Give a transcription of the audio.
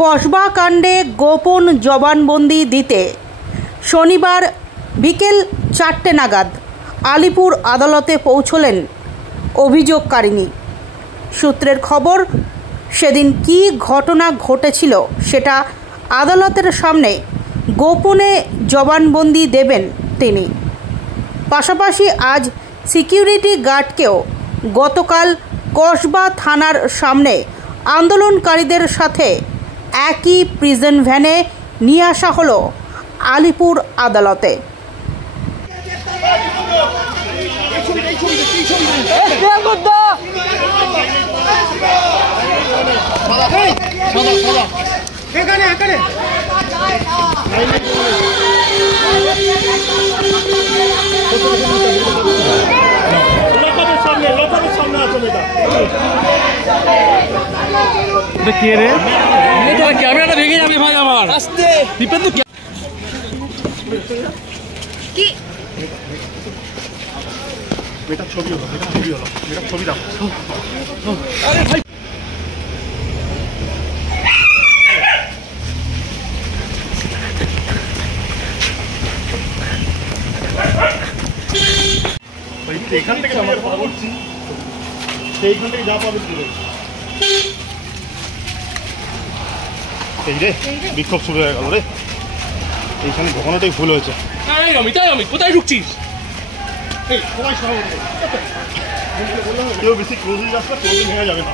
কসবা কাণ্ডে গোপন জবানবন্দি দিতে শনিবার বিকেল 4টে নাগাদ আলিপুর আদালতে পৌঁছলেন অভিযোগকারিনী। সূত্রের খবর, সেদিন কী ঘটনা ঘটেছিল সেটা আদালতের সামনে গোপনে জবানবন্দি দেবেন তিনি। পাশাপাশি আজ সিকিউরিটি গার্ডকেও গতকাল কসবা থানার সামনে আন্দোলনকারীদের সাথে একই প্রিজন ভ্যানে নিয়ে আসা হলো আলিপুর আদালতে। ক্যামেরাটা ভেঙে যাবে ভাই আমার। দীপেন্দু কি এটা ছবি হলো, এটা ছবি দাও। আরে ভাই এখান থেকে আমরা পাচ্ছি, সেইখান থেকে যা পাবে এই রে বিক্ষোভ শুরু হয়ে গেল রে। এইখানে ঘটনাটাই ভুল হয়েছে। আমি কোথায় ঢুকছিস? কেউ বেশি ক্লোজলি রাস্তা ক্লোজলি ভেঙে যাবে না।